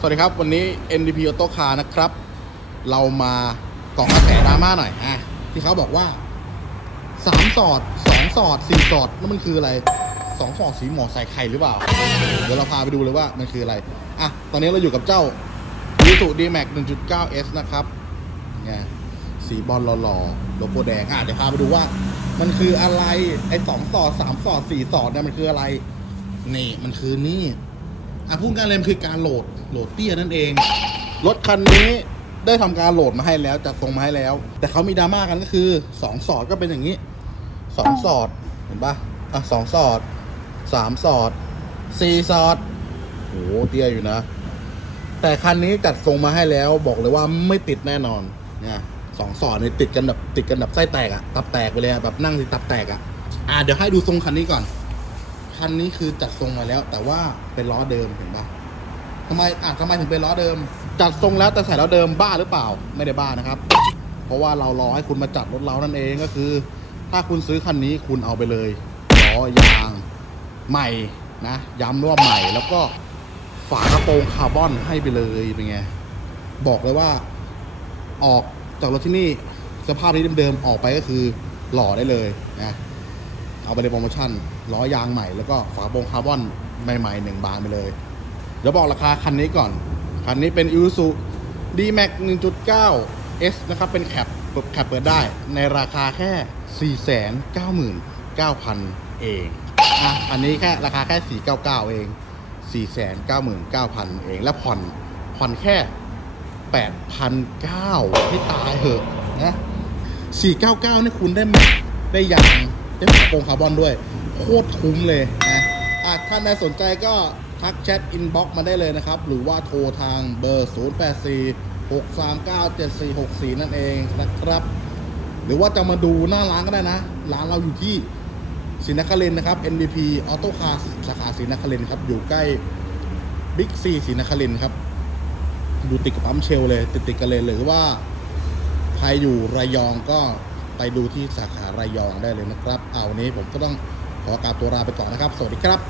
สวัสดีครับ วันนี้ NDP Auto Car นะครับ เรามาเกาะกระแสดราม่าหน่อยอะที่เขาบอกว่าสามสอดสองสอดสี่สอดนั่นมันคืออะไรสองสอดสีหมอใส่ไข่หรือเปล่า เดี๋ยวเราพาไปดูเลยว่ามันคืออะไร อะ ตอนนี้เราอยู่กับเจ้า i s u D-Max 1.9S นะครับเนี่ยสีบอลหล่อๆโลโก้แดง อะ เดี๋ยวพาไปดูว่า มันคืออะไรไอ้สองสอดสามสอดสี่สอดเนี่ยมันคืออะไร นี่มันคือนี่ อะพูดกันเลยมันคือการโหลดโหลดเตี้ยนั่นเอง รถคันนี้ได้ทำการโหลดมาให้แล้วจัดส่งมาให้แล้ว แต่เขามีดราม่ากันก็คือสองสอดก็เป็นอย่างนี้สองสอดเห็นปะอะสองสอดสามสอดสี่สอดโหเตี้ยอยู่นะ แต่คันนี้จัดส่งมาให้แล้วบอกเลยว่าไม่ติดแน่นอนเนี่ยสองสอดนี่ติดกันแบบติดกันแบบไส้แตกอะตับแตกไปเลยแบบนั่งสิตับแตกอะอะเดี๋ยวให้ดูทรงคันนี้ก่อน คันนี้คือจัดทรงมาแล้ว แต่ว่าเป็นล้อเดิมเห็นปะทำไมอะทำไมถึงเป็นล้อเดิม จัดทรงแล้วแต่ใส่ล้อเดิมบ้าหรือเปล่าไม่ได้บ้านะครับ เพราะว่าเรารอให้คุณมาจัดรถเรานั่นเองก็คือ ถ้าคุณซื้อคันนี้คุณเอาไปเลยล้อยางใหม่นะ ย้ำว่าใหม่แล้วก็ฝากระโปรงคาร์บอนให้ไปเลยเป็นไงบอกเลยว่า ออกจากรถที่นี่สภาพนี้เดิมๆออกไปก็คือหล่อได้เลยนะ เอาไปในโปรโมชั่นล้อยางใหม่แล้วก็ฝากระโปรงคาร์บอนใหม่ๆหนึ่งบานไปเลย เดี๋ยวบอกราคาคันนี้ก่อน คันนี้เป็น i s u D-Max 1.9 S นะครับ เป็นแคปแคปเปิดได้ในราคาแค่ 499,000 เองอะอันนี้แค่ราคาแค่ 499 เอง 499,000 เอง แล้วผ่อนผ่อนแค่ 8,900ให้ตายเหอะนะ 499 นี่คุณได้แม็กได้ยาง ได้ฝากระโปรงคาร์บอนด้วย โคตรคุ้มเลยนะอะถ้าใครสนใจก็ทักแชทอินบ็อกมาได้เลยนะครับ หรือว่าโทรทางเบอร์ 084 639 7464 นั่นเองนะครับ หรือว่าจะมาดูหน้าร้านก็ได้นะ ร้านเราอยู่ที่ศรีนครินทร์นะครับ NBP Auto Car สาขาศรีนครินทร์ครับ อยู่ใกล้บิ๊กซีศรีนครินทร์ครับ อยู่ติดกับปั๊มเชลเลย ติดติดๆกันเลยหรือว่าใครอยู่ระยองก็ ไปดูที่สาขาระยองได้เลยนะครับ เอาวันนี้ผมก็ต้องขอกราบตัวลาไปก่อนนะครับ สวัสดีครับ